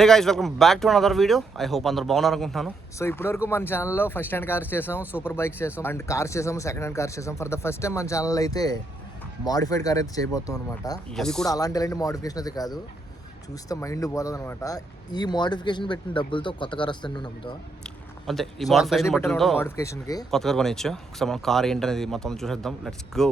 Hey guys, welcome back to another video. I hope అందరూ బాగున్నారు అనుకుంటున్నాను. సో ఇప్పటివరకు మన ఛానల్లో ఫస్ట్ హ్యాండ్ కార్స్ చేసాం, సూపర్ బైక్స్ చేసాం అండ్ కార్స్ చేసాం, సెకండ్ హ్యాండ్ కార్స్ చేసాం. ఫర్ ద ఫస్ట్ టైం మన ఛానల్ అయితే మోడిఫైడ్ కార్ అయితే చేయబోతాం అనమాట. అది కూడా అలాంటి మోడిఫికేషన్ అయితే కాదు, చూస్తే మైండ్ పోతుంది అనమాట. ఈ మోడిఫికేషన్ పెట్టిన డబ్బులతో కొత్త కార్ వస్తుంది నమ్ముతాం అంతే. ఈ మోడిఫికేషన్కి కొత్త కార్ కొనిచ్చు. ఒకసారి మనం కార్ ఏంటనేది మొత్తం చూసేద్దాం. Let's go.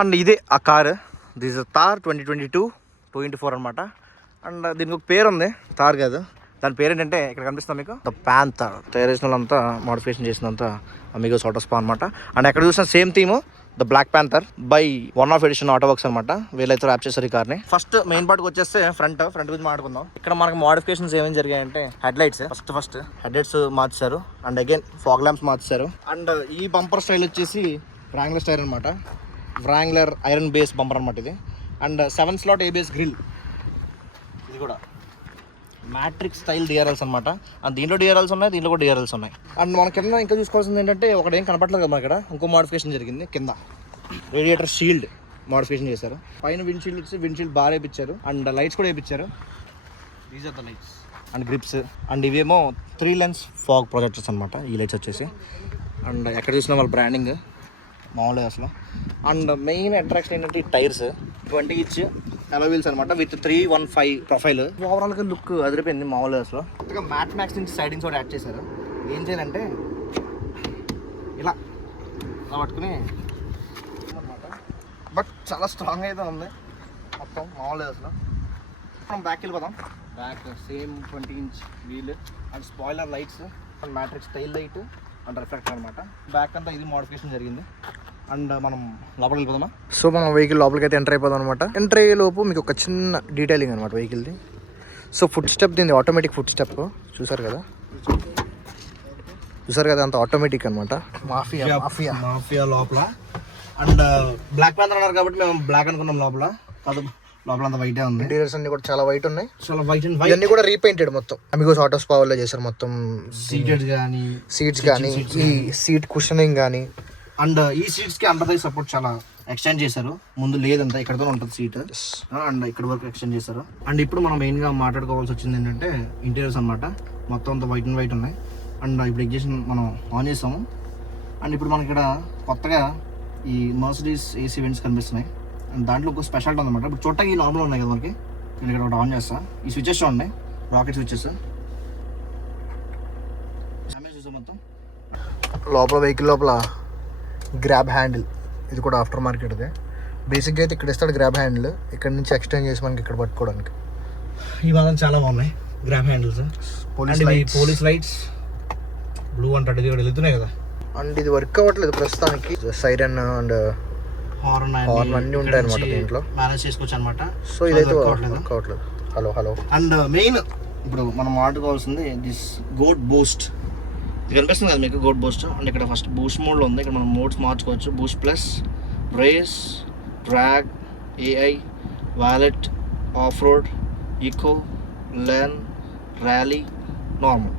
అండ్ ఇదే ఆ కార్. దిస్ థార్ 2022-2x4 అనమాట. అండ్ దీనికి ఒక పేరు ఉంది, థార్ కాదు. దాని పేరు ఏంటంటే ఇక్కడ కనిపిస్తుంది మీకు, ద ప్యాంథర్. తయారు అంతా మోడిఫికేషన్ చేసినంత అమిగోస్ ఆటో స్పా అనమాట. అండ్ ఎక్కడ చూసిన same theme, the black panther by one off edition auto works అనమాట. వీళ్ళైతే ర్యాప్ చేస్తారు ఈ కార్ని. ఫస్ట్ మెయిన్ పార్ట్కి వచ్చేస్తే ఫ్రంట్ గురించి మాట్లాడుకుందాం. ఇక్కడ మనకి మోడిఫికేషన్స్ ఏమేమి జరిగాయంటే, head lights first head lights మార్చారు. అండ్ అగైన్ ఫాగ్ ల్యాంప్స్ మార్చారు. అండ్ ఈ బంపర్ స్టైల్ వచ్చేసి వ్రాంగ్లర్ స్టైల్ అనమాట. వ్రాంగ్లర్ ఐరన్ బేస్ బంపర్ అనమాట ఇది. And 7 slot ABS grill. ఇది కూడా మ్యాట్రిక్స్ స్టైల్ డిఆర్ఎల్స్ అనమాట. అండ్ దీంట్లో డిఆర్ఎల్స్ ఉన్నాయి, దీంట్లో కూడా డిఆర్ఎల్స్ ఉన్నాయి. అండ్ మన కింద ఇంకా చూసుకోవాల్సింది ఏంటంటే, ఒకటేం కనపట్లేదు కదా ఇక్కడ, ఇంకో మోడిఫికేషన్ జరిగింది. కింద రేడియేటర్ షీల్డ్ మోడిఫికేషన్ చేశారు. పైన విండ్షీల్డ్ బార్ వేయించారు. అండ్ లైట్స్ కూడా వేయించారు. These are the lights and grips. And ఇవేమో 3 లెన్స్ ఫాగ్ ప్రొజెక్టర్స్ అనమాట ఈ లైట్స్ వచ్చేసి. అండ్ ఎక్కడ చూసినా వాళ్ళ బ్రాండింగ్ మామూలుగా అసలు. అండ్ మెయిన్ అట్రాక్షన్ ఏంటంటే ఈ టైర్స్ 20 ఇంచ్ అలా వీల్స్ అనమాట, విత్ 315 ప్రొఫైల్. ఓవరాల్గా లుక్ అదిరిపోయింది మామూలుగా అసలు. కొత్తగా మ్యాట్ మ్యాక్స్ నుంచి సైడింగ్స్ కూడా యాడ్ చేశారు. ఏం చేయాలంటే ఇలా పట్టుకుని అనమాట. బట్ చాలా స్ట్రాంగ్ అయితే ఉంది మొత్తం మామూలుగా అసలు. మనం బ్యాక్ వెళ్ళిపోదాం. Back same 20 inch wheel and spoiler lights and matrix tail light and reflector అనమాట. బ్యాక్ అంతా ఇది మోడిఫికేషన్ జరిగింది. అండ్ మనం లోపలికి వెళ్ళిపోదామా? సో మనం వెహికల్ లోపలికి అయితే ఎంటర్ అయిపోదాం అనమాట. ఎంటర్ అయ్యే లోపు మీకు ఒక చిన్న డీటెయిలింగ్ అనమాట వెహికల్ది. సో ఫుట్ స్టెప్ దీన్ని ఆటోమేటిక్ ఫుట్ స్టెప్ చూసారు కదా అంత ఆటోమేటిక్ అనమాట. మాఫియా లోపల. అండ్ బ్లాక్ ప్యాంథర్ అన్నారు కాబట్టి మేము బ్లాక్ అనుకున్నాం, లోపల కాదు, లోపల అంతా వైటే ఉంది. ఇంటీరియర్స్ అన్ని కూడా చాలా వైట్ ఉన్నాయి, చాలా వైట్ అండ్ వైట్. అన్ని కూడా రీపెయింటెడ్ మొత్తం. అమిగోస్ ఆటో స్పా లో చేశారు మొత్తం. సీట్స్ కానీ ఈ సీట్ కుషనింగ్ కానీ. అండ్ ఈ సీట్స్ కి అండర్ సపోర్ట్ చాలా ఎక్స్టెండ్ చేశారు. ముందు లేదంతా ఇక్కడతో ఉంటుంది సీట్. అండ్ ఇక్కడ వరకు ఎక్స్టెండ్ చేశారు. అండ్ ఇప్పుడు మనం మెయిన్ గా మాట్లాడుకోవాల్సి వచ్చింది ఏంటంటే ఇంటీరియర్స్ అనమాట. మొత్తం అంతా వైట్ అండ్ వైట్ ఉన్నాయి. అండ్ ఇప్పుడు ఎగ్జిషన్ మనం ఆన్ చేసాము. అండ్ ఇప్పుడు మనకి ఇక్కడ కొత్తగా ఈ మర్సిడీస్ AC వెంట్స్ కనిపిస్తున్నాయి. అండ్ దాంట్లో ఒక స్పెషాలిటీ ఉందన్నమాట. ఇప్పుడు చూడటానికి నార్మల్ ఉన్నాయి కదా మనకి. నేను ఇక్కడ ఒకటి ఆన్ చేస్తా. ఈ స్విచెస్ చూడండి, రాకెట్ స్విచెస్. చూసాం మొత్తం లోపల వెహికల్ లోపల గ్రాబ్ హ్యాండిల్. ఇది కూడా ఆఫ్టర్ మార్కెట్దే. బేసిక్గా అయితే ఇక్కడ ఇస్తాడు గ్రాబ్ హ్యాండిల్. ఇక్కడ నుంచి ఎక్స్టెండ్ చేసి మనకి ఇక్కడ పట్టుకోవడానికి. ఈ మాత్రం చాలా బాగున్నాయి grab handles. Police lights blue అంటాడు, ఇది కూడా వెళ్తున్నాయి కదా. అండ్ ఇది వర్క్ అవ్వట్లేదు ప్రస్తుతానికి. సైరన్ అండ్ హార్న్ అన్నీ ఉంటాయి అనమాట దీంట్లో. మేనేజ్ చేసుకోవచ్చు అనమాట. సో ఇదైతే వర్క్ అవ్వట్లేదు. హలో. అండ్ మెయిన్ ఇప్పుడు మనం వాడుకోవాల్సింది దిస్ గోట్ బూస్ట్. ఇది కనిపిస్తుంది కదా మీకు, గోట్ బూస్ట్. అండ్ ఇక్కడ ఫస్ట్ బూస్ట్ మోడ్లో ఉంది. ఇక్కడ మనం మోడ్స్ మార్చుకోవచ్చు. Boost plus, race, drag, AI, valet, off road, eco, lane, rally, normal.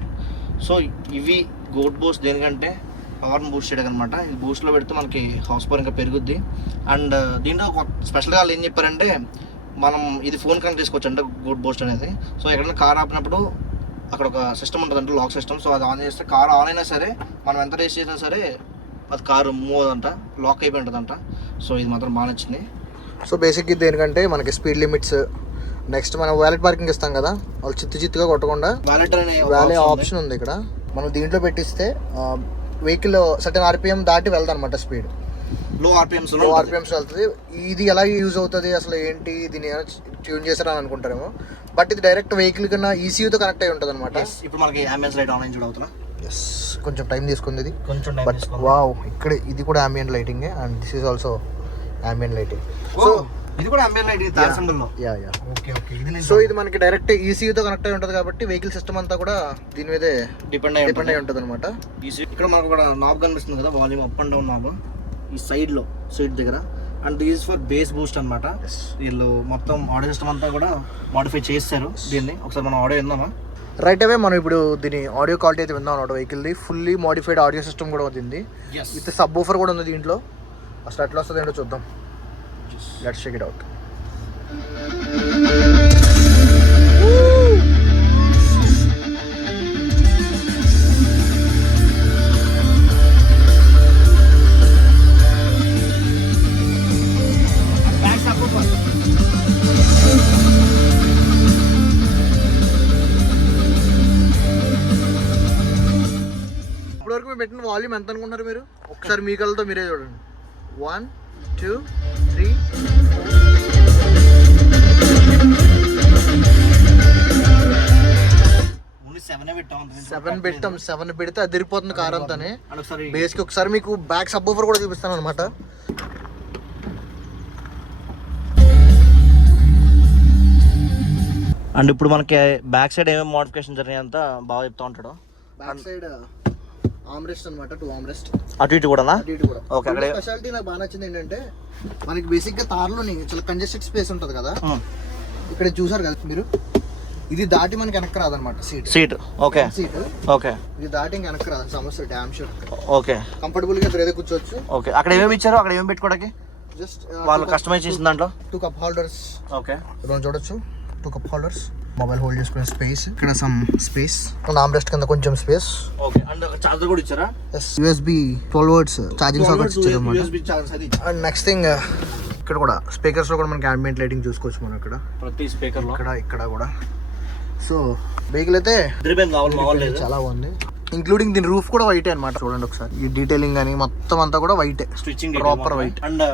So ఇవి గోట్ బూస్ట్ దేనికంటే పవర్ని బూస్ట్ చేయడం అనమాట. ఇది బూస్ట్లో పెడితే మనకి హార్స్ పవర్ ఇంకా పెరుగుద్ది. అండ్ దీంట్లో ఒక స్పెషల్గా వాళ్ళు ఏం చెప్పారంటే, మనం ఇది ఫోన్ కనెక్ట్ చేసుకోవచ్చు అంటే గోట్ బూస్ట్ అనేది. సో ఎక్కడైనా కార్ ఆపినప్పుడు అక్కడ ఒక సిస్టమ్ ఉంటుంది అంటే లాక్ సిస్టమ్. సో అది ఆన్ చేస్తే కార్ ఆన్ అయినా సరే, మనం ఎంత రేస్ చేసినా సరే అది కారు మూవ్ అదంట, లాక్ అయిపోయి ఉంటుందంట. సో ఇది మాత్రం బాగా నచ్చింది. సో బేసిక్గా దేనికంటే మనకి స్పీడ్ లిమిట్స్, నెక్స్ట్ మనం వ్యాలెట్ పార్కింగ్ ఇస్తాం కదా, వాళ్ళు చిత్తుగా కొట్టకుండా వ్యాలెట్ ఆప్షన్ ఉంది ఇక్కడ. మనం దీంట్లో పెట్టిస్తే వెహికల్ సర్టెన్ RPM దాటి వెళ్తాం అనమాట. స్పీడ్ లో RPMs వెళ్తుంది. ఇది ఎలా యూజ్ అవుతుంది అసలు ఏంటి, దీన్ని ట్యూన్ చేశారని అనుకుంటారేమో. బట్ ఇది డైరెక్ట్ వెహికల్ కన్నా ECUతో కనెక్ట్ అయి ఉంటుంది అనమాట. ఇప్పుడు మనకి అంబియన్స్ లైట్ ఆన్ చూడ అవుతున్నా. కొంచెం టైం తీసుకుంది ఇది, బట్ వావ్. ఇక్కడ ఇది కూడా ambient lighting and this is also ambient lighting. So ఇది కూడా అంబియెంట్ లైటింగ్ సింబల్లో. సో ఇది మనకి డైరెక్ట్ ECUతో కనెక్ట్ అయి ఉంటుంది కాబట్టి వెహికల్ సిస్టమ్ అంతా కూడా దీని మీదే డిపెండ్ అయి ఉంటుంది అనమాట. ఇక్కడ మనకు కూడా నాబ్ కనిపిస్తుంది కదా, volume up and down knob ఈ సైడ్లో సీట్ దగ్గర. And this for bass boost అనమాట. వీళ్ళు మొత్తం ఆడియో సిస్టమ్ అంతా కూడా మాడిఫై చేస్తారు దీన్ని. ఒకసారి మనం ఆడియో విందామా? రైట్ అవే మనం ఇప్పుడు దీని ఆడియో క్వాలిటీ అయితే విందాం అనమాట. వెహికల్ది ఫుల్లీ మోడిఫైడ్ ఆడియో సిస్టమ్ కూడా ఉంది. విత్ సబ్ వూఫర్ కూడా ఉంది దీంట్లో. అసలు ఎట్లా వస్తుంది ఏంటో చూద్దాం. Let's check it out. ఇప్పటివరకు మేము పెట్టిన వాల్యూమ్ ఎంత అనుకుంటున్నారు మీరు? ఒకసారి మీ కళ్ళతో మీరే చూడండి. 1 2 3 7 పెట్టాం. 7 పెడితే అదిరిపోతుంది కార్ అంతానే. బేస్కి ఒకసారి మీకు బ్యాక్ సబ్ ఊఫర్ కూడా చూపిస్తాను అనమాట. అండ్ ఇప్పుడు మనకి బ్యాక్ సైడ్ ఏమేమి మోడిఫికేషన్ జరిగాయి అంతా బాగా చెప్తా ఉంటాడు. బ్యాక్ సైడ్ ఆమ్రెస్ట్ అనమాట, 2 ఆమ్రెస్ట్ అటు ఇటు కూడా. అటు ఇటు కూడా. ఓకే. అక్కడ స్పెషాలిటీ నాకు బాగా నచ్చింది ఏంటంటే మనకి బేసిక్ గా తార్లోని చాలా కంజెస్టెడ్ స్పేస్ ఉంటుంది కదా, ఇక్కడ చూసారు కదా మీరు, ఇది దాటి మనకి వెనక్కి రాదనమాట సీట్. ఓకే. Seat okay. ఇది దాటి ఇంక వెనక్కి రాదు సమస్య, డామ్ షూర్. ఓకే. కంఫర్టబుల్ గా ఇద్దరు కూర్చోవచ్చు. ఓకే. అక్కడ ఏమేమి ఇచ్చారు? అక్కడ ఏమేమి పెట్టుకోవడానికి జస్ట్ వాళ్ళు కస్టమైజ్ చేసిన దాంట్లో 2 కప్ హోల్డర్స్. ఓకే. చూడొచ్చు 2 కప్ హోల్డర్స్, మొబైల్ హోల్డ్ చేసుకునే స్పేస్, ఇక్కడ సమ్ స్పేస్, ఆమ్రెస్ట్ కింద కొంచెం స్పేస్. ఓకే. అండ్ చార్జర్ కూడా ఇచ్చారా? USB 12 volts ఛార్జింగ్ సాకెట్ ఇచ్చారు అన్నమాట. అండ్ నెక్స్ట్ థింగ్ ఇక్కడ కూడా స్పీకర్స్ లో కూడా మనకి ambient లైటింగ్ చూసుకోవచ్చు మనం. ఇక్కడ ప్రతి స్పీకర్ లో ఇక్కడ కూడా. సో వెహికల్ అయితే చాలా బాగుంది. ఇంక్లూడింగ్ దీని రూఫ్ కూడా వైట్ అన్నమాట. చూడండి ఒకసారి ఈ డీటెయిలింగ్ అని మొత్తం అంతా కూడా white, stitching proper white. And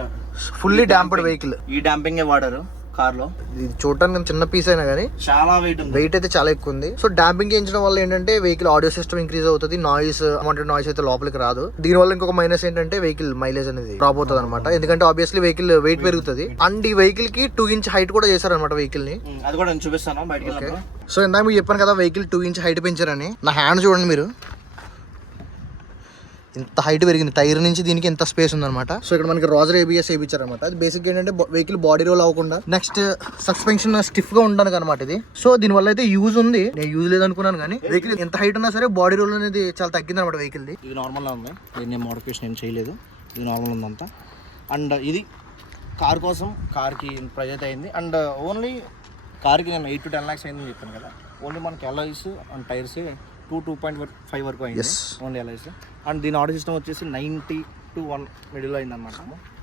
fully damped vehicle. ఈ డాంపింగ్ వాడారు కార్ లో. ఇది చూడటానికి చిన్న పీస్ అయినా కానీ చాలా వెయిట్ అయితే చాలా ఎక్కువ ఉంది. సో డాంపింగ్ చేయించడం వల్ల ఏంటంటే వెహికల్ ఆడియో సిస్టమ్ ఇంక్రీజ్ అవుతుంది, నాయిస్ అమౌంటెడ్ నాయిస్ అయితే లోపలికి రాదు. దీని వల్ల ఇంకొక మైనస్ ఏంటంటే వెహికల్ మైలేజ్ అనేది డ్రాప్ అవుతుంది అనమాట. ఎందుకంటే ఆబ్వియస్లీ వెహికల్ వెయిట్ పెరుగుతుంది. అండ్ ఈ వెహికల్ కి 2 inch హైట్ కూడా చేశారనమాట వెహికల్ ని. అది కూడా నేను చూపిస్తాను బయటికి. సో ఇందాక మీకు చెప్పాను కదా వెహికల్ 2 inch హైట్ పెంచారని. నా హ్యాండ్ చూడండి మీరు, ఇంత హైట్ పెరిగింది. టైర్ నుంచి దీనికి ఎంత స్పేస్ ఉందన్నమాట. సో ఇక్కడ మనకి రోజర్ ABS వేయించారనమాట. అది బేసిక్ ఏంటంటే వెహికల్ బాడీ రోల్ అవ్వకుండా, నెక్స్ట్ సస్పెన్షన్ స్టిఫ్ గా ఉండడానికి అనమాట ఇది. సో దీని వల్ల అయితే యూజ్ ఉంది, నేను యూజ్ లేదనుకున్నాను కానీ వెహికల్ ఎంత హైట్ ఉన్నా సరే బాడీ రోల్ అనేది చాలా తగ్గింది అనమాట వెహికల్ ది. ఇది నార్మల్ గా ఉంది, దీన్ని మోడిఫికేషన్ ఏం చేయలేదు, ఇది నార్మల్ ఉందంతా. అండ్ ఇది కార్ కోసం, కార్కి ప్రైజ్ అయితే అయింది. అండ్ ఓన్లీ కార్కి నేను 8 to 10 lakhs అయిందని చెప్పాను కదా. ఓన్లీ మనకి ఎలాయిస్ అండ్ టైర్స్ 2.5 వరకు అయింది ఓన్లీ ఎలాయిస్. అండ్ దీని ఆడియో సిస్టమ్ వచ్చేసి 90 to 1 మిడిల్ అయింది అనమాట.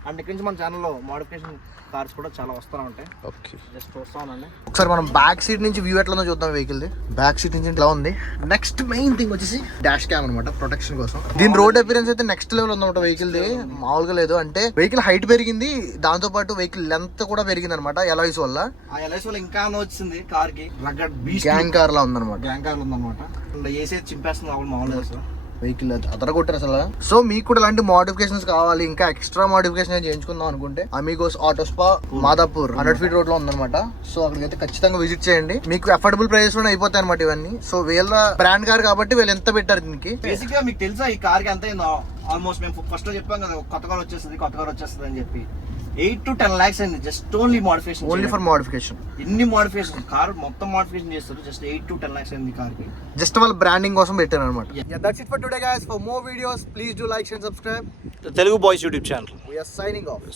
అండ్ ఇక్కడ నుంచి మన ఛానల్లో మోడిఫికేషన్ కార్స్ కూడా చాలా వస్తూ ఉంటాయి. ఓకే, జస్ట్ చూస్తామండి. ఒకసారి మనం బ్యాక్ సీట్ నుంచి వ్యూ ఎట్లా చూద్దాం వెహికల్ ది. బ్యాక్ సీట్ నుంచి ఇట్లా ఉంది. నెక్స్ట్ మెయిన్ థింగ్ వచ్చేసి డాష్ క్యామ్ అనమాట, ప్రొటెక్షన్ కోసం. దీని రోడ్ అపిరెన్స్ అయితే నెక్స్ట్ లెవెల్ ఉందన్నమాట వెహికల్ ది, మామూలుగా లేదు. అంటే వెహికల్ హైట్ పెరిగింది, దాంతో పాటు వెహికల్ లెంత్ కూడా పెరిగింది అనమాట ఎలాయిస్ వల్ల. ఆ ఎలాయిస్ వల్ల ఇంకా వచ్చింది కార్ కి, గ్యాంగ్ కార్ లా ఉందన్నమాట. గ్యాంగ్ కార్ ఉందన్నమాట. అండ్ ఏసీ చింపేస్తుంది మామూలుగా అసలు వెహికల్ అదర కొట్టారు అసలు. సో మీకు కూడా ఇలాంటి మోడిఫికేషన్స్ కావాలి, ఇంకా ఎక్స్ట్రా మోడిఫికేషన్ చేయించుకుందాం అనుకుంటే Amigos auto spa Madhapur 100 feet road లో ఉందన్నమాట. సో అక్కడికైతే ఖచ్చితంగా విజిట్ చేయండి, మీకు అఫోర్డబుల్ ప్రైస్ లోనే అయిపోతాయి అనమాట ఇవన్నీ. సో వీళ్ళ బ్రాండ్ కార్ కాబట్టి వీళ్ళు ఎంత పెట్టారు దీనికి. బేసిక్ గా మీకు తెలుసా ఈ కార్ కి ఎంత అయిందో? ఆల్మోస్ట్ మేము ఫస్ట్ లో చెప్పాం కదా కొత్త కార్ వచ్చేస్తుంది అని చెప్పి. 8 to 10 lakhs అయింది just only modification. Only for modification. ఎన్ని మోడిఫికేషన్ కార్ మొత్తం మోడిఫికేషన్ చేస్తారు. జస్ట్ 8 to 10 lakhs అయింది కార్ కి. జస్ట్ వాళ్ళ బ్రాండింగ్ కోసం పెట్టారు అనమాట. That's it for today guys. For more videos please do like and subscribe Telugu boys YouTube channel. We are signing off.